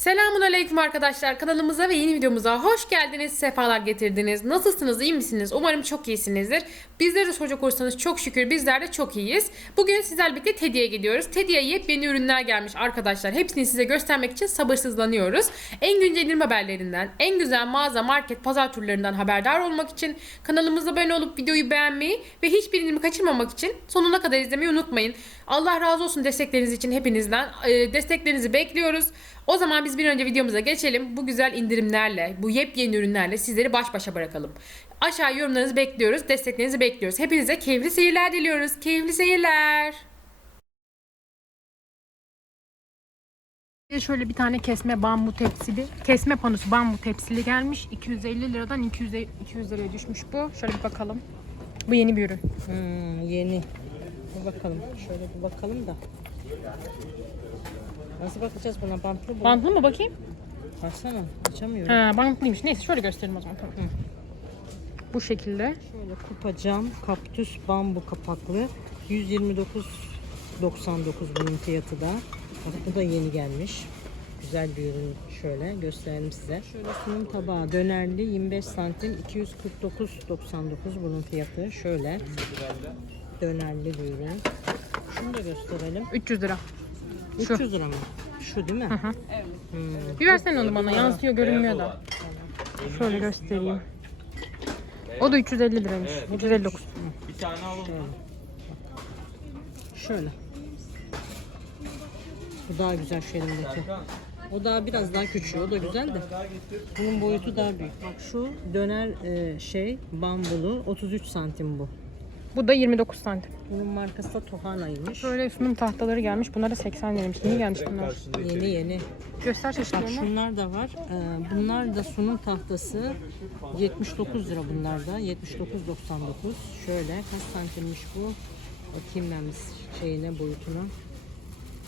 Selamun Aleyküm arkadaşlar. Kanalımıza ve yeni videomuza hoş geldiniz. Sefalar getirdiniz. Nasılsınız? iyi misiniz? Umarım çok iyisinizdir. Bizleri de soracak olursanız çok şükür bizler de çok iyiyiz. Bugün sizlerle birlikte Teddy'ye gidiyoruz. Teddy'ye yepyeni ürünler gelmiş arkadaşlar. Hepsini size göstermek için sabırsızlanıyoruz. En güncel indirim haberlerinden, en güzel mağaza, market, pazar turlarından haberdar olmak için kanalımıza abone olup videoyu beğenmeyi ve hiçbir indirimi kaçırmamak için sonuna kadar izlemeyi unutmayın. Allah razı olsun destekleriniz için hepinizden. Ee, Desteklerinizi bekliyoruz. O zaman biz bir önce videomuza geçelim. Bu güzel indirimlerle, bu yepyeni ürünlerle sizleri baş başa bırakalım. Aşağı yorumlarınızı bekliyoruz, desteklerinizi bekliyoruz. Hepinize keyifli seyirler diliyoruz. Keyifli seyirler. Şöyle bir tane kesme bambu tepsili, kesme panosu bambu tepsili gelmiş. 250 liradan 200, 200 liraya düşmüş bu. Şöyle bir bakalım. Bu yeni bir ürün. Hmm, yeni. Bir bakalım. Şöyle bir bakalım da. Nasıl bakacağız buna? Bantlı mı? Bantlı mı bakayım? Baksana. Açamıyorum. Ha, bantlıymış. Neyse şöyle göstereyim o zaman. Tamam. Bu şekilde. Şöyle kupa cam, kaktüs, bambu kapaklı. 129.99 bunun fiyatı da. Bak bu da yeni gelmiş. Güzel bir ürün şöyle gösterelim size. Şöyle sunum tabağı dönerli 25 santim 249.99 bunun fiyatı. Şöyle dönerli bir ürün. Şunu da gösterelim. 300 lira. Şu. 300 lira mı? Şu değil mi? Hı hı. Hmm. Bir versene onu bana. Yansıyor görünmüyor da. Şöyle göstereyim. O da 350 liraymış. 359. Bir tane alalım. Şöyle. Bu daha güzel şu elimdeki. O daha biraz daha küçük. O da güzel de. Bunun boyutu daha büyük. Bak şu döner e, şey bambulu 33 santim bu. Bu da 29 santim. Bunun markası da Tohana'ymış. Böyle sunum tahtaları gelmiş. Bunlara 80 liraymış. Niye gelmiş bunlar? Yeni yeni. Göster Bak çeşitlerini. şunlar da var. Ee, bunlar da sunum tahtası 79 lira bunlar da. 79.99. Şöyle kaç santimmiş bu? Bakayım ben bir şeyine boyutuna.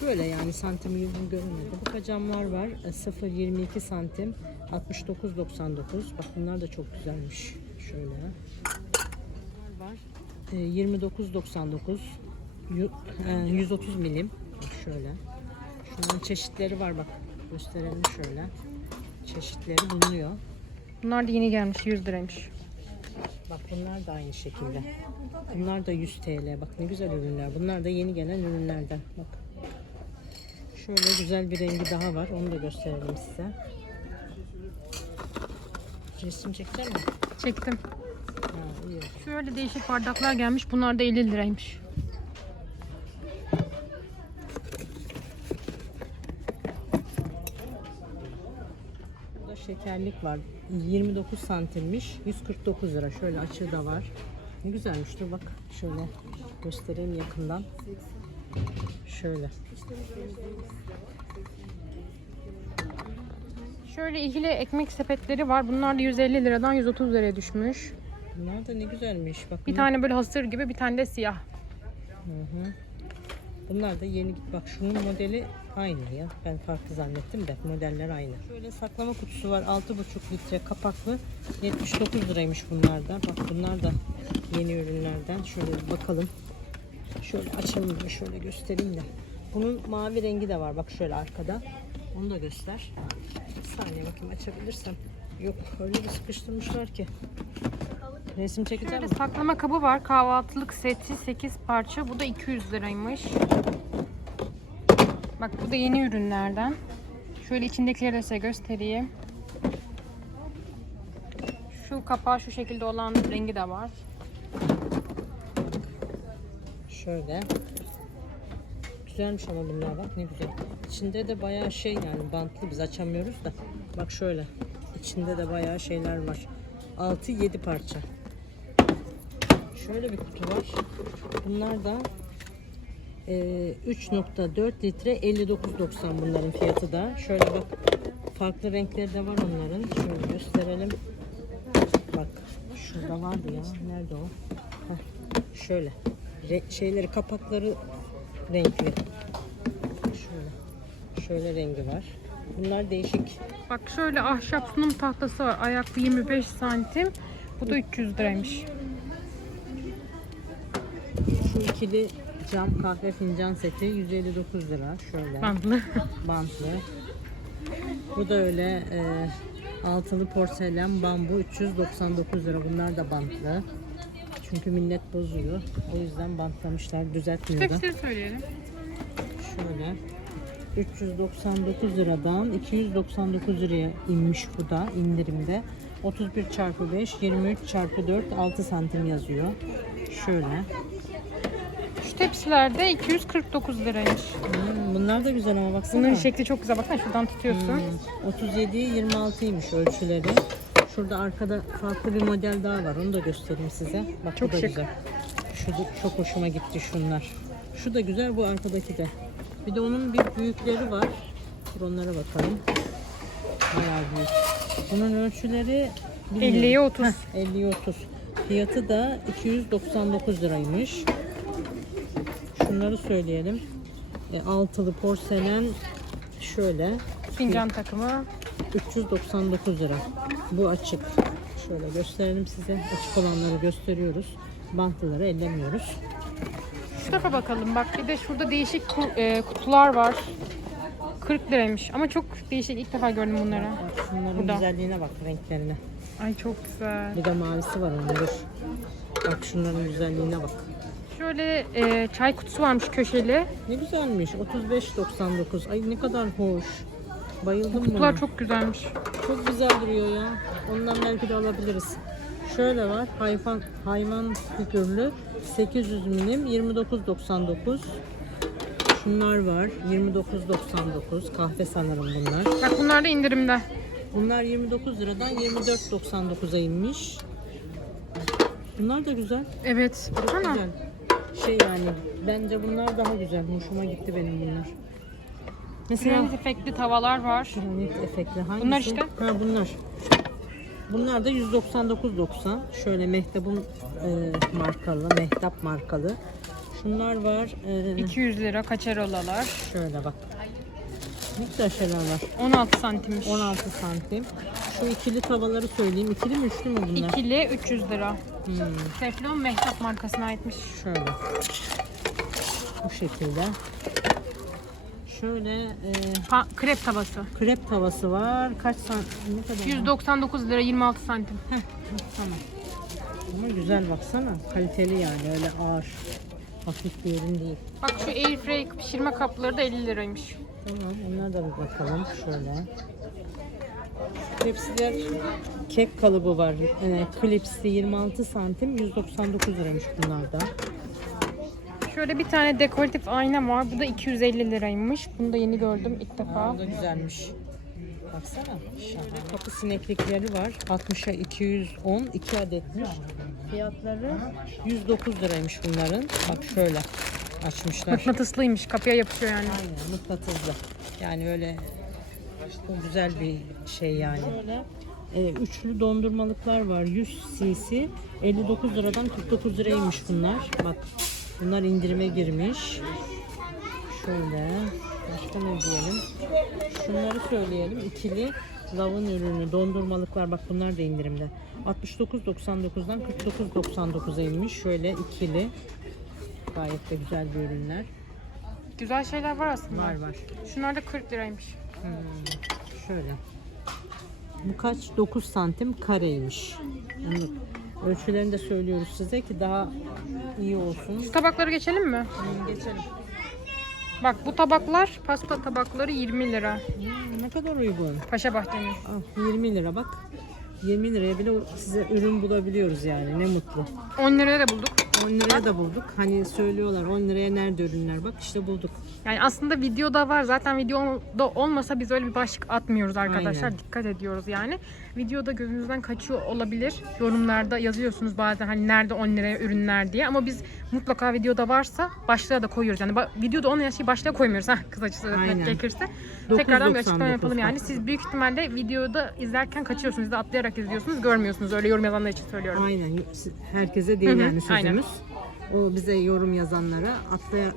Böyle yani santim uygun görünmedi. Bu kacamlar var. E, 0.22 santim 69.99. Bak bunlar da çok güzelmiş. Şöyle. Bunlar var. E, 29.99. Yu- e, 130 milim. Bak şöyle. Şunların çeşitleri var bak. Gösterelim şöyle. Çeşitleri bulunuyor. Bunlar da yeni gelmiş. 100 liraymış. Bak bunlar da aynı şekilde. Bunlar da 100 TL. Bak ne güzel ürünler. Bunlar da yeni gelen ürünlerden. Bak. Şöyle güzel bir rengi daha var. Onu da gösterelim size. Resim çekecek mi? Çektim. Şöyle değişik bardaklar gelmiş. Bunlar da 50 liraymış. Burada şekerlik var. 29 santimmiş. 149 lira. Şöyle açığı da var. Ne güzelmiş. Dur bak. Şöyle göstereyim yakından. Şöyle. Şöyle ikili ekmek sepetleri var. Bunlar da 150 liradan 130 liraya düşmüş. Bunlar da ne güzelmiş. Bak Bir tane böyle hasır gibi, bir tane de siyah. Hı hı. Bunlar da yeni bak şunun modeli aynı ya. Ben farklı zannettim de modeller aynı. Şöyle saklama kutusu var 6,5 litre kapaklı 79 liraymış bunlar da. Bak bunlar da yeni ürünlerden. Şöyle bir bakalım. Şöyle açalım da şöyle göstereyim de. Bunun mavi rengi de var bak şöyle arkada. Onu da göster. Bir saniye bakayım açabilirsem. Yok öyle bir sıkıştırmışlar ki. Resim çekeceğim Şöyle mi? saklama kabı var. Kahvaltılık seti 8 parça. Bu da 200 liraymış. Bak bu da yeni ürünlerden. Şöyle içindekileri de size göstereyim. Şu kapağı şu şekilde olan rengi de var. Şöyle. Güzelmiş ama bunlar bak ne güzel. İçinde de bayağı şey yani bantlı biz açamıyoruz da. Bak şöyle. İçinde de bayağı şeyler var. 6-7 parça. Şöyle bir kutu var. Bunlar da e, 3.4 litre 59.90 bunların fiyatı da. Şöyle bak farklı renkleri de var onların. Şöyle gösterelim. Bak şurada vardı ya. Nerede o? Heh, şöyle. Re- şeyleri kapakları renkli. Şöyle. Şöyle rengi var. Bunlar değişik. Bak şöyle ahşap sunum tahtası var. Ayaklı 25 santim. Bu da 300 liraymış. İkili cam kahve fincan seti 159 lira. Şöyle Bantlı. bantlı. Bu da öyle e, altılı porselen bambu 399 lira. Bunlar da bantlı. Çünkü millet bozuyor. O yüzden bantlamışlar. Düzeltmiyor da. Tepsileri söyleyelim. Şöyle 399 liradan 299 liraya inmiş bu da indirimde. 31 çarpı 5, 23 çarpı 4, 6 santim yazıyor. Şöyle. Şu tepsilerde 249 liraymış. Hmm, bunlar da güzel ama baksana. Bunların şekli çok güzel. Baksana şuradan tutuyorsun. Hmm, 37 26'ymış ölçüleri. Şurada arkada farklı bir model daha var. Onu da göstereyim size. Bak Çok bu da şık. güzel. Şu çok hoşuma gitti şunlar. Şu da güzel bu arkadaki de. Bir de onun bir büyükleri var. Dur onlara bakalım. Bayağı büyük. Bunun ölçüleri bilmiyorum. 50'ye 30. Heh, 50'ye 30. Fiyatı da 299 liraymış. Şunları söyleyelim. E, altılı porselen şöyle Fincan takımı. 399 lira. Bu açık. Şöyle gösterelim size. Açık olanları gösteriyoruz. Bantlıları ellemiyoruz. Şu tarafa bakalım. Bak bir de şurada değişik e, kutular var. 40 liraymış. Ama çok değişik. İlk defa gördüm bunları. Bak şunların Burada. güzelliğine bak renklerine. Ay çok güzel. Bir de mavisi var onun. Bak şunların güzelliğine bak. Şöyle e, çay kutusu varmış köşeli. Ne güzelmiş. 35.99. Ay ne kadar hoş. Bayıldım Kutular buna. çok güzelmiş. Çok güzel duruyor ya. Ondan belki de alabiliriz. Şöyle var. Hayvan hayvan figürlü 800 milim 29.99. Şunlar var. 29.99. Kahve sanırım bunlar. Bak bunlar da indirimde. Bunlar 29 liradan 24.99'a inmiş. Bunlar da güzel. Evet. Baksana. Güzel. Şey yani bence bunlar daha güzel. Hoşuma gitti benim bunlar. Mesela Granit efektli tavalar var. Granit efektli hangisi? Bunlar işte. Ha bunlar. Bunlar da 199.90. Şöyle Mehtap'ın e, markalı, Mehtap markalı. Şunlar var. E, 200 lira kaçarolalar. şöyle bak. Ne güzel şeyler var. 16 santimmiş. 16 santim. Şu ikili tavaları söyleyeyim. İkili mi üçlü mü bunlar? İkili 300 lira. Hmm, Teflon Mehtap markasına aitmiş. şöyle. Bu şekilde. Şöyle e, Pa- krep tavası. krep tavası var. Kaç santim? Ne kadar? 199 lira 26 santim. Heh, tamam. Ama güzel baksana. Kaliteli yani öyle ağır. Hafif bir ürün değil. Bak şu airfryer pişirme kapları da 50 liraymış. Tamam onlara da bir bakalım. Şöyle. Klipsler kek kalıbı var. Ee, klipsli 26 santim 199 liraymış bunlar da. Şöyle bir tane dekoratif ayna var. Bu da 250 liraymış. Bunu da yeni gördüm ilk defa. Bu da güzelmiş. Baksana. Şahane. Kapı sineklikleri var. 60'a 210 2 adetmiş. Fiyatları 109 liraymış bunların. Bak şöyle açmışlar. Mıknatıslıymış. Kapıya yapışıyor yani. Aynen mıknatıslı. Yani öyle o güzel bir şey yani. Şöyle e, üçlü dondurmalıklar var. 100 cc 59 liradan 49 liraymış bunlar. Bak bunlar indirime girmiş. Şöyle başka ne diyelim? Şunları söyleyelim. İkili lavın ürünü dondurmalıklar bak bunlar da indirimde. 69.99'dan 49.99'a inmiş. Şöyle ikili gayet de güzel bir ürünler. Güzel şeyler var aslında. Var var. Şunlar da 40 liraymış. Hmm, şöyle. Bu kaç? 9 santim kareymiş. Yani ölçülerini de söylüyoruz size ki daha iyi olsun. Şu tabakları geçelim mi? Hmm, geçelim. Bak bu tabaklar pasta tabakları 20 lira. Hmm, ne kadar uygun. Paşa Bahçe'nin. Ah, 20 lira bak. 20 liraya bile size ürün bulabiliyoruz yani ne mutlu. 10 liraya da bulduk. 10 liraya da bulduk. Hani söylüyorlar 10 liraya nerede ürünler bak işte bulduk. Yani aslında videoda var. Zaten videoda olmasa biz öyle bir başlık atmıyoruz arkadaşlar. Aynen. Dikkat ediyoruz yani. Videoda gözünüzden kaçıyor olabilir. Yorumlarda yazıyorsunuz bazen hani nerede 10 liraya ürünler diye. Ama biz mutlaka videoda varsa başlığa da koyuyoruz. Yani videoda olmayan şeyi başlığa koymuyoruz. Heh, kısaca Aynen. gerekirse. Tekrardan bir açıklama 9.99 yapalım yani. Siz büyük ihtimalle videoda izlerken kaçıyorsunuz da atlayarak izliyorsunuz. Görmüyorsunuz. Öyle yorum yazanlar için söylüyorum. Aynen. Herkese değil yani sözümüz. aynen. O bize yorum yazanlara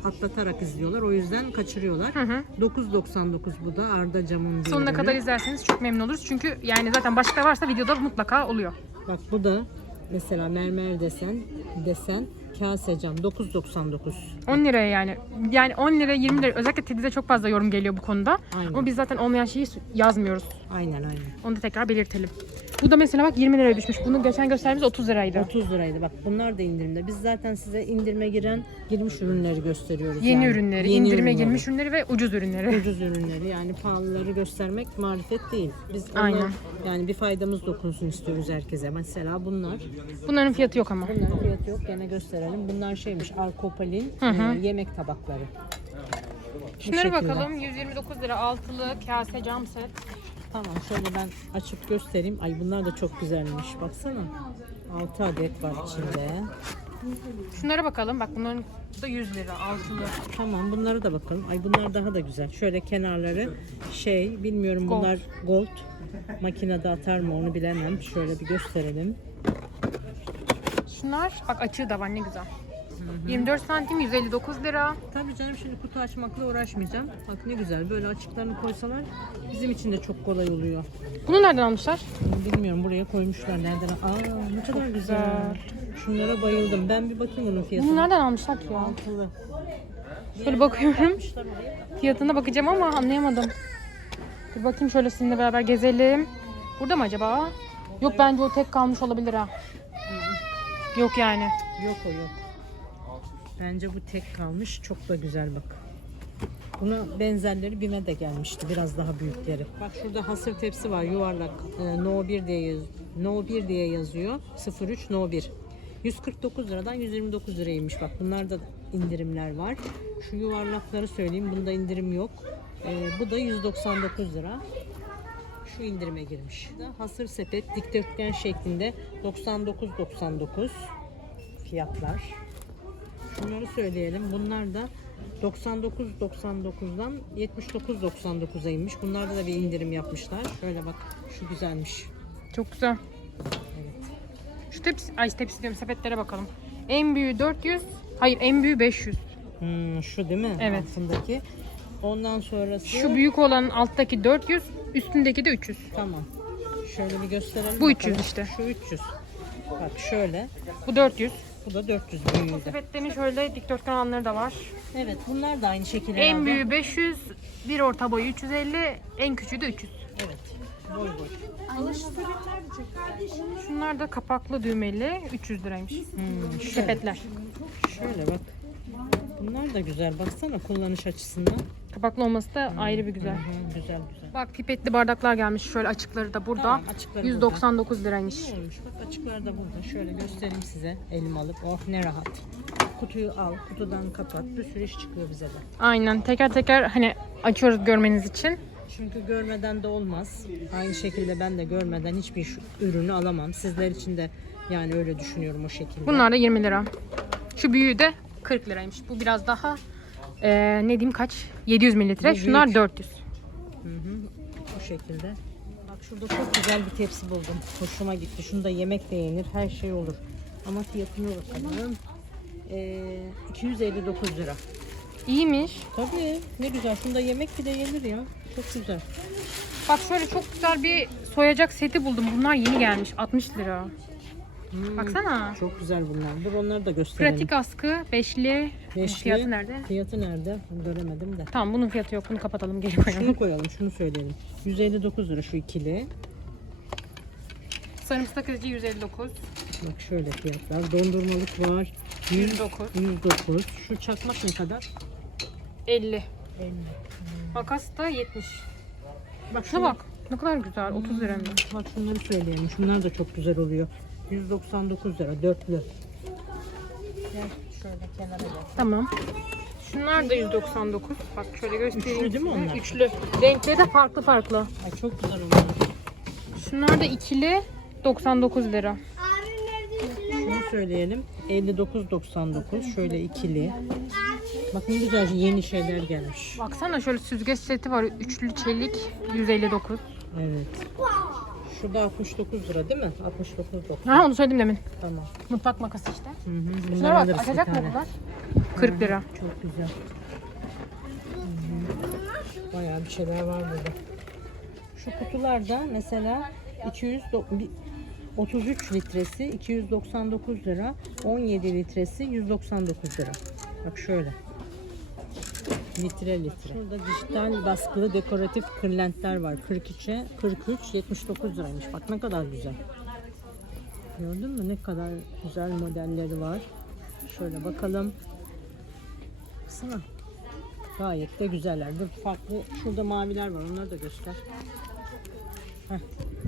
atlatarak izliyorlar. O yüzden kaçırıyorlar. Hı hı. 9.99 bu da Arda Cam'ın bir Sonuna kadar izlerseniz çok memnun oluruz. Çünkü yani zaten başlıkta varsa videoda mutlaka oluyor. Bak bu da mesela mermer desen desen kase cam 9.99. 10 liraya yani. Yani 10 lira 20 lira. Özellikle Teddy'de çok fazla yorum geliyor bu konuda. Aynen. Ama biz zaten olmayan şeyi yazmıyoruz. Aynen aynen. Onu da tekrar belirtelim. Bu da mesela bak 20 liraya düşmüş. Bunu geçen gösterdiğimiz 30 liraydı. 30 liraydı. Bak bunlar da indirimde. Biz zaten size indirime giren girmiş ürünleri gösteriyoruz. Yeni yani. ürünleri, Yeni indirime ürünleri. girmiş ürünleri ve ucuz ürünleri. ucuz ürünleri yani pahalıları göstermek marifet değil. Biz Aynen. yani bir faydamız dokunsun istiyoruz herkese. Mesela bunlar. Bunların fiyatı yok ama. Bunların fiyatı yok gene gösterelim. Bunlar şeymiş Alkopalin Hı hı. e, yemek tabakları. Şunlara bakalım. 129 lira altılı kase cam set. Tamam şöyle ben açıp göstereyim. Ay bunlar da çok güzelmiş. Baksana. 6 adet var içinde. Şunlara bakalım. Bak bunların bu da 100 lira altılı. Tamam bunlara da bakalım. Ay bunlar daha da güzel. Şöyle kenarları şey bilmiyorum Gold. bunlar gold. Makinede atar mı onu bilemem. Şöyle bir gösterelim. Şunlar bak açığı da var ne güzel. 24 santim 159 lira. Tabii canım şimdi kutu açmakla uğraşmayacağım. Bak ne güzel böyle açıklarını koysalar bizim için de çok kolay oluyor. Bunu nereden almışlar? Bilmiyorum buraya koymuşlar nereden. Aa ne kadar güzel. Şunlara bayıldım. Ben bir bakayım onun fiyatına. Bunu nereden almışlar ki ya? Altılı. Şöyle bakıyorum. Fiyatına bakacağım ama anlayamadım. Bir bakayım şöyle sizinle beraber gezelim. Burada mı acaba? Yok bence o tek kalmış olabilir ha. Yok yani. Yok o yok. Bence bu tek kalmış. Çok da güzel bak. Buna benzerleri BİM'e de gelmişti. Biraz daha büyükleri. Bak şurada hasır tepsi var yuvarlak. Ee, No 1 diye yaz No 1 diye yazıyor. 03 No 1. 149 liradan 129 liraymış. Bak bunlarda indirimler var. Şu yuvarlakları söyleyeyim. Bunda indirim yok. Ee, bu da 199 lira. Şu indirime girmiş. Hasır sepet dikdörtgen şeklinde 99.99 fiyatlar. Şunları söyleyelim. Bunlar da 99.99'dan 79.99'a inmiş. Bunlarda da bir indirim yapmışlar. Şöyle bak şu güzelmiş. Çok güzel. Şu tepsi, ay tepsi diyorum sepetlere bakalım. En büyüğü 400. Hayır en büyüğü 500. Hmm, şu değil mi? Evet. Altındaki. Ondan sonrası Şu büyük olan alttaki 400, üstündeki de 300. tamam. Şöyle bir gösterelim. Bu bakalım. 300 işte. Şu 300. Bak şöyle. Bu 400. Bu da 400 büyüğü de. Sepetlerin şöyle dikdörtgen olanları da var. Evet bunlar da aynı şekilde. En herhalde. büyüğü 500, bir orta boyu 350, en küçüğü de 300. Evet. Boy boy. Şunlar da kapaklı düğmeli 300 liraymış. Hmm, Sepetler. şöyle bak. Bunlar da güzel. Baksana kullanış açısından. Kapaklı olması da ayrı bir güzel. Güzel güzel. Bak pipetli bardaklar gelmiş. Şöyle açıkları da burada. Tamam, açıkları 199 liraymış. İyi olmuş. Bak açıklar da burada. Şöyle göstereyim size. Elim alıp. Oh ne rahat. Kutuyu al. Kutudan kapat. Bir sürü iş çıkıyor bize de. Aynen. Teker teker hani açıyoruz görmeniz için. Çünkü görmeden de olmaz. Aynı şekilde ben de görmeden hiçbir ürünü alamam. Sizler için de yani öyle düşünüyorum o şekilde. Bunlar da 20 lira. Şu büyüğü de 40 liraymış. Bu biraz daha eee, ne diyeyim kaç? 700 mililitre. Bu Şunlar büyük. 400. Hı hı. Bu şekilde. Bak şurada çok güzel bir tepsi buldum. Hoşuma gitti. Şunda yemek de yenir. Her şey olur. Ama fiyatına bakalım. Ee, 259 lira. İyiymiş. Tabii. Ne güzel. Şunda yemek bile yenir ya. Çok güzel. Bak şöyle çok güzel bir soyacak seti buldum. Bunlar yeni gelmiş. 60 lira. Hmm, Baksana. Çok güzel bunlar. Dur onları da gösterelim. Pratik askı beşli. Beşli. Fiyatı nerede? Fiyatı nerede? Göremedim de. Tamam bunun fiyatı yok. Bunu kapatalım geri koyalım. Şunu koyalım. Şunu söyleyelim. 159 lira şu ikili. Sarımsak özü 159. Bak şöyle fiyatlar. Dondurmalık var. 109. 109. Şu çakmak ne kadar? 50. 50. Makas da 70. Bak Şuna bak. Ne kadar güzel. 30 lira mı? Bak şunları söyleyelim. Şunlar da çok güzel oluyor. 199 lira dörtlü. Şöyle kenara gel. Tamam. Şunlar da 199. Bak şöyle göstereyim. Üçlü değil mi onlar? Üçlü. Renkleri de farklı farklı. Ay çok güzel oluyor. Şunlar da ikili 99 lira. Şunu söyleyelim. 59.99 şöyle ikili. Bak ne güzel yeni şeyler gelmiş. Baksana şöyle süzgeç seti var. Üçlü çelik 159. Evet. Şurada 69 lira değil mi? 69.90. Ha onu söyledim demin. Tamam. Mutfak makası işte. Hı hı. Şunlara bak açacak mı bunlar? 40 lira. Çok güzel. Bayağı bir şeyler var burada. Şu kutularda mesela 200 do- bir- 33 litresi 299 lira. 17 litresi 199 lira. Bak şöyle. Litre litre. Şurada dijital baskılı dekoratif kırlentler var. 43'e 43 79 liraymış. Bak ne kadar güzel. Gördün mü ne kadar güzel modelleri var. Şöyle bakalım. Baksana. Gayet de güzeller. Dur farklı. Şurada maviler var. Onları da göster. Heh,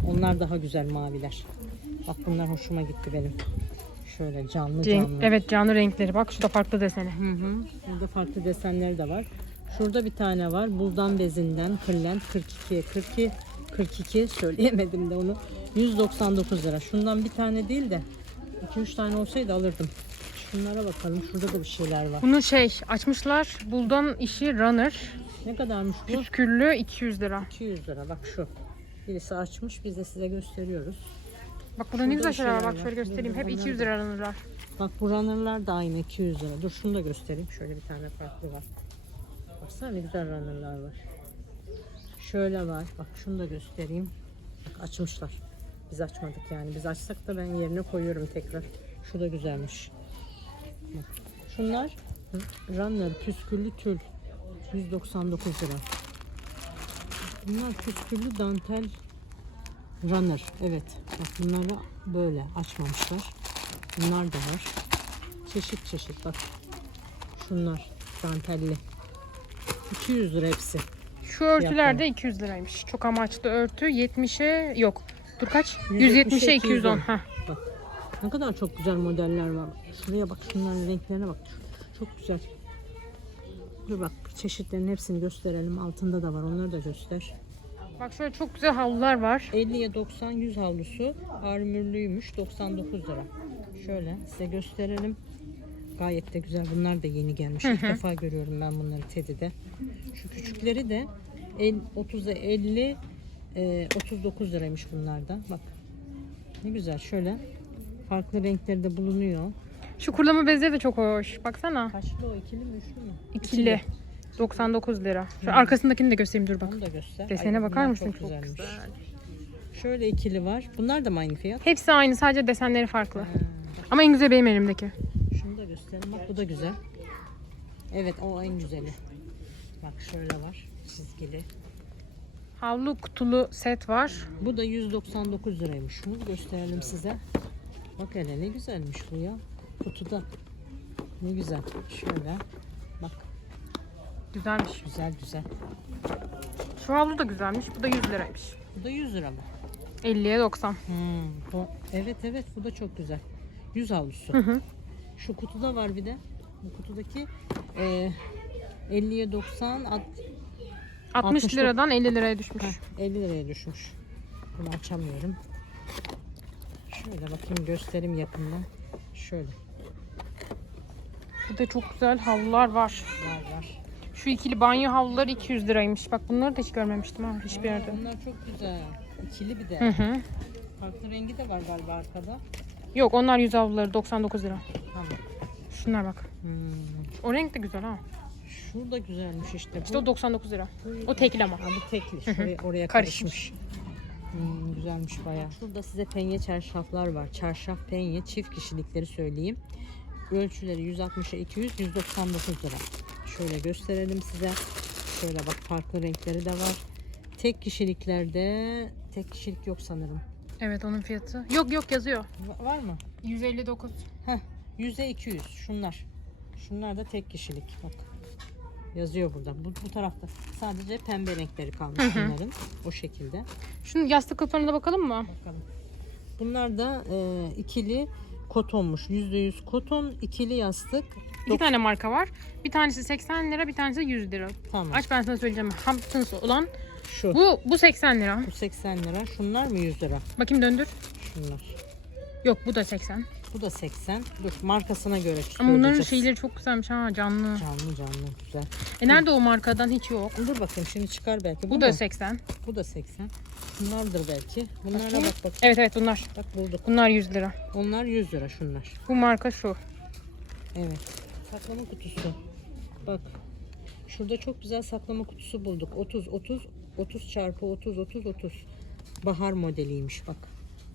onlar daha güzel maviler. Bak bunlar hoşuma gitti benim. Şöyle canlı Renk, canlı. evet canlı renkleri bak şurada farklı deseni. Hı hı. Burada farklı desenleri de var. Şurada bir tane var. Buldan bezinden kırlent 42'ye 42 42 söyleyemedim de onu. 199 lira. Şundan bir tane değil de 2-3 tane olsaydı alırdım. Şunlara bakalım. Şurada da bir şeyler var. Bunu şey açmışlar. Buldan işi runner. Ne kadarmış bu? Püsküllü 200 lira. 200 lira. Bak şu. Birisi açmış. Biz de size gösteriyoruz. Bak burada ne güzel bir şeyler var. Bak şöyle göstereyim. Hep Bunlar 200 da- lira runner'lar. Bak bu runner'lar da aynı 200 lira. Dur şunu da göstereyim. Şöyle bir tane farklı var. Baksana ne güzel runner'lar var. Şöyle var. Bak şunu da göstereyim. Bak açmışlar. Biz açmadık yani. Biz açsak da ben yerine koyuyorum tekrar. Şu da güzelmiş. Bak. Şunlar runner püsküllü tül. 199 lira. Bunlar püsküllü dantel runner. Evet. Bak bunları böyle açmamışlar. Bunlar da var. Çeşit çeşit bak. Şunlar dantelli. 200 lira hepsi. Şu örtüler de 200 liraymış. Çok amaçlı örtü 70'e yok. Dur kaç? 170'e 210. Heh. Bak. Ne kadar çok güzel modeller var. Şuraya bak şunların renklerine bak. Çok güzel. Dur bak çeşitlerin hepsini gösterelim. Altında da var. Onları da göster. Bak şöyle çok güzel havlular var. 50'ye 90 100 havlusu armürlüymüş 99 lira. Şöyle size gösterelim. Gayet de güzel. Bunlar da yeni gelmiş. İlk defa görüyorum ben bunları Teddy'de. Şu küçükleri de el- 30'a 50 e, 39 liraymış bunlar da. Bak. Ne güzel. Şöyle farklı renkleri de bulunuyor. Şu kurlama bezleri de çok hoş. Baksana. Kaçlı o? ikili mi üçlü mü? İkili. 99 lira. Şu arkasındakini de göstereyim dur bak. Onu da göster. Desene Ay, bakar bunlar mısın? Çok, Çok güzelmiş. güzel. Şöyle ikili var. Bunlar da mı aynı fiyat? Hepsi aynı sadece desenleri farklı. Ha, Ama en güzel benim elimdeki. Şunu da göstereyim. Bak bu da güzel. Evet o en güzeli. Bak şöyle var. Çizgili. Havlu kutulu set var. Bu da 199 liraymış. Şunu gösterelim size. Bak hele ne güzelmiş bu ya. Kutuda. Ne güzel. Şöyle. Güzelmiş. güzel güzel. Şu havlu da güzelmiş. Bu da 100 liraymış. Bu da 100 lira mı? 50'ye 90. Hmm, bu, evet evet bu da çok güzel. 100 havlusu. Hı hı. Şu kutuda var bir de. Bu kutudaki e, 50'ye 90 at, 60 69. liradan 50 liraya düşmüş. Heh, 50 liraya düşmüş. Bunu açamıyorum. Şöyle bakayım göstereyim yakından. Şöyle Burada çok güzel havlular var. var var. Şu ikili banyo havluları 200 liraymış. Bak bunları da hiç görmemiştim ha hiçbir yerde. Bunlar çok güzel. İkili bir Hı de. hı. Farklı rengi de var galiba arkada. Yok onlar 100 havluları 99 lira. Tamam. Şunlar bak. Hmm. O renk de güzel ha. Şurada güzelmiş işte. İşte o 99 lira. O tekli ama. Ha, bu tekli. Şuraya, oraya Karışmış. karışmış. Hmm, güzelmiş bayağı. Şurada size penye çarşaflar var. Çarşaf penye çift kişilikleri söyleyeyim. Ölçüleri 160'a 200, 199 lira. Şöyle gösterelim size. Şöyle bak farklı renkleri de var. Tek kişiliklerde tek kişilik yok sanırım. Evet onun fiyatı. Yok yok yazıyor. Va- var mı? 159. Heh, 100'e 200 şunlar. Şunlar da tek kişilik. Bak. Yazıyor burada. Bu, bu tarafta sadece pembe renkleri kalmış bunların. O şekilde. Şunun yastık kılıflarına da bakalım mı? Bakalım. Bunlar da e, ikili kotonmuş. %100 koton ikili yastık. İki tane marka var. Bir tanesi 80 lira, bir tanesi 100 lira. Tamam. Aç ben sana söyleyeceğim. Hamptons olan Şu. bu bu 80 lira. Bu 80 lira. Şunlar mı 100 lira? Bakayım döndür. Şunlar. Yok bu da 80. Bu da 80. Dur markasına göre Ama bunların şeyleri çok güzelmiş ha canlı. Canlı canlı güzel. E nerede o markadan hiç yok. Dur bakayım şimdi çıkar belki. Bu, Bu da mu? 80. Bu da 80. Bunlardır belki. Bunlara Bakayım. bak bak. Evet evet bunlar. Bak bulduk. Bunlar 100 lira. Onlar 100 lira şunlar. Bu marka şu. Evet. Saklama kutusu. Bak. Şurada çok güzel saklama kutusu bulduk. 30 30 30 çarpı 30 30 30. Bahar modeliymiş bak.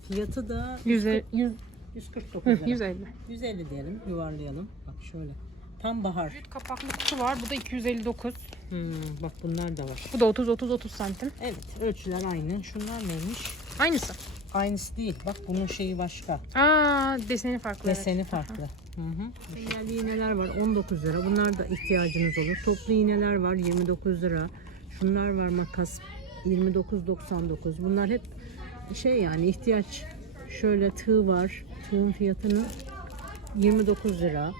Fiyatı da 100, 100, 149 hı, lira. 150. 150 diyelim yuvarlayalım. Bak şöyle. Tam bahar. Jüt kapaklı kutu var. Bu da 259. Hmm, bak bunlar da var. Bu da 30 30 30 santim. Evet ölçüler aynı. Şunlar neymiş? Aynısı. Aynısı değil. Bak bunun şeyi başka. Aa, deseni farklı. evet. Deseni farklı. Hı hı. Engelli iğneler var 19 lira. Bunlar da ihtiyacınız olur. Toplu iğneler var 29 lira. Şunlar var makas 29.99. Bunlar hep şey yani ihtiyaç. Şöyle tığ var. Tığın fiyatını 29 lira.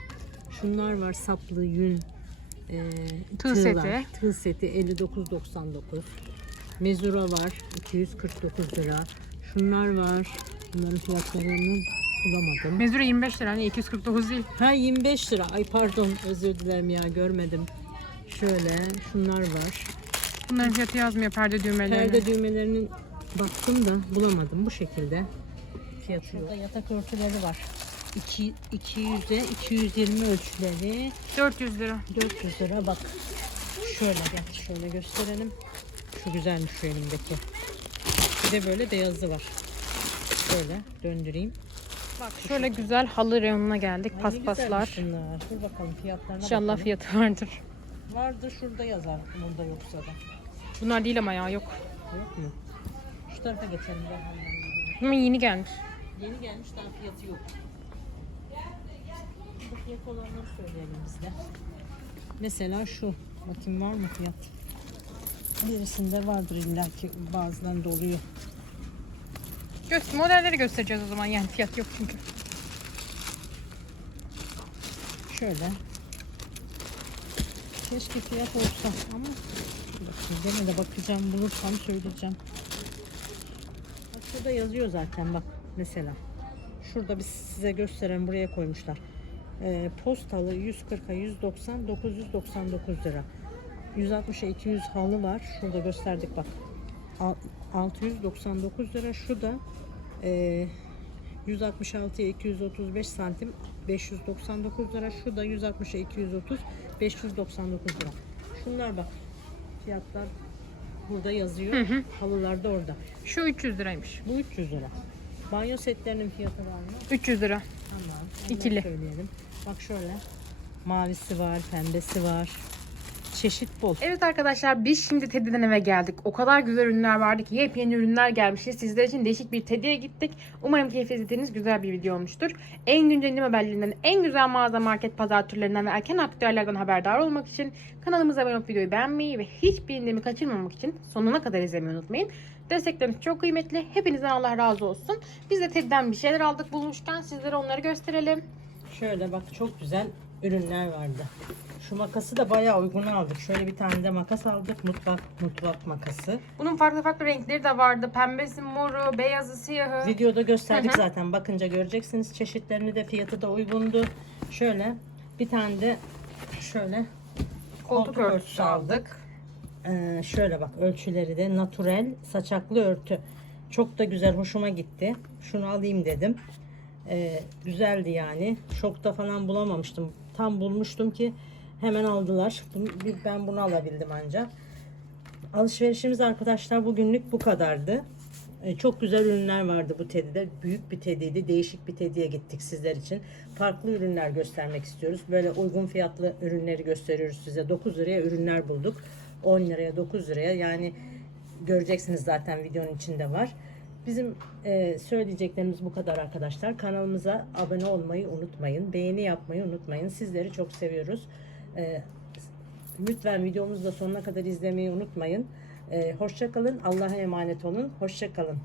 Şunlar var saplı yün. e, Tığ tığlar. seti. Tığ seti 59.99. Mezura var 249 lira. Şunlar var. Bunların fiyatlarını bulamadım. Mezure 25 lira. Hani 249 değil. Ha 25 lira. Ay pardon özür dilerim ya görmedim. Şöyle şunlar var. Bunların fiyatı yazmıyor perde düğmelerine. Perde düğmelerinin baktım da bulamadım bu şekilde. Fiyatı yok. Burada yatak örtüleri var. 2 200'e 220 ölçüleri 400 lira. 400 lira bak. Şöyle gel şöyle gösterelim. Şu güzelmiş şu elimdeki. Bir de böyle beyazı var. Şöyle döndüreyim. Bak şöyle güzel halı reyonuna geldik. Ay Paspaslar. bunlar. Dur bakalım fiyatlarına İnşallah bakalım. fiyatı vardır. Vardır şurada yazar. Bunda yoksa da. Bunlar değil ama ya yok. Yok mu? Şu tarafa geçelim. Ama yeni gelmiş. Yeni gelmiş daha fiyatı yok. Şu fiyat olanları söyleyelim biz de. Mesela şu. Bakayım var mı fiyat? Birisinde vardır illa ki bazılarında oluyor. Göster, modelleri göstereceğiz o zaman yani fiyat yok çünkü. Şöyle. Keşke fiyat olsa ama bakayım gene de bakacağım bulursam söyleyeceğim. Bak şurada yazıyor zaten bak mesela. Şurada biz size gösteren buraya koymuşlar. Ee, postalı 140'a 190 999 lira. 160'a 200 halı var. Şurada gösterdik bak. Al- 699 lira. Şu da e, 166'ya 235 santim 599 lira. Şu da 160'a 230 599 lira. Şunlar bak. Fiyatlar burada yazıyor. Halılar da orada. Şu 300 liraymış. Bu 300 lira. Banyo setlerinin fiyatı var mı? 300 lira. Tamam. İkili. Söyleyelim. Bak şöyle. Mavisi var, pembesi var. Çeşit bol. Evet arkadaşlar biz şimdi Teddy'den eve geldik. O kadar güzel ürünler vardı ki yepyeni ürünler gelmişti. Sizler için değişik bir Teddy'ye gittik. Umarım keyif izlediğiniz güzel bir video olmuştur. En güncel haberlerinden, en güzel mağaza market pazar türlerinden ve erken aktüellerden haberdar olmak için kanalımıza abone olup videoyu beğenmeyi ve hiçbir indirimi kaçırmamak için sonuna kadar izlemeyi unutmayın. Destekleriniz çok kıymetli. Hepinizden Allah razı olsun. Biz de Teddy'den bir şeyler aldık bulmuşken sizlere onları gösterelim. Şöyle bak çok güzel ürünler vardı. Şu makası da bayağı uygun aldık. Şöyle bir tane de makas aldık. Mutfak mutfak makası. Bunun farklı farklı renkleri de vardı. Pembesi, moru, beyazı, siyahı. Videoda gösterdik Hı hı. zaten. Bakınca göreceksiniz. Çeşitlerini de fiyatı da uygundu. Şöyle bir tane de şöyle Koltuk örtüsü aldık. Ee, şöyle bak ölçüleri de natürel saçaklı örtü. Çok da güzel hoşuma gitti. Şunu alayım dedim. Ee, güzeldi yani. Şokta falan bulamamıştım. Tam bulmuştum ki hemen aldılar. Ben bunu alabildim ancak. Alışverişimiz arkadaşlar bugünlük bu kadardı. Ee, Çok güzel ürünler vardı bu tedide. Büyük bir tediydi. Değişik bir tediye gittik sizler için. Farklı ürünler göstermek istiyoruz. Böyle uygun fiyatlı ürünleri gösteriyoruz size. 9 liraya ürünler bulduk. 10 liraya 9 liraya yani göreceksiniz zaten videonun içinde var. Bizim e, söyleyeceklerimiz bu kadar arkadaşlar. Kanalımıza abone olmayı unutmayın. Beğeni yapmayı unutmayın. Sizleri çok seviyoruz. E, Lütfen videomuzu da sonuna kadar izlemeyi unutmayın. Ee, hoşça kalın. Allah'a emanet olun. Hoşça kalın.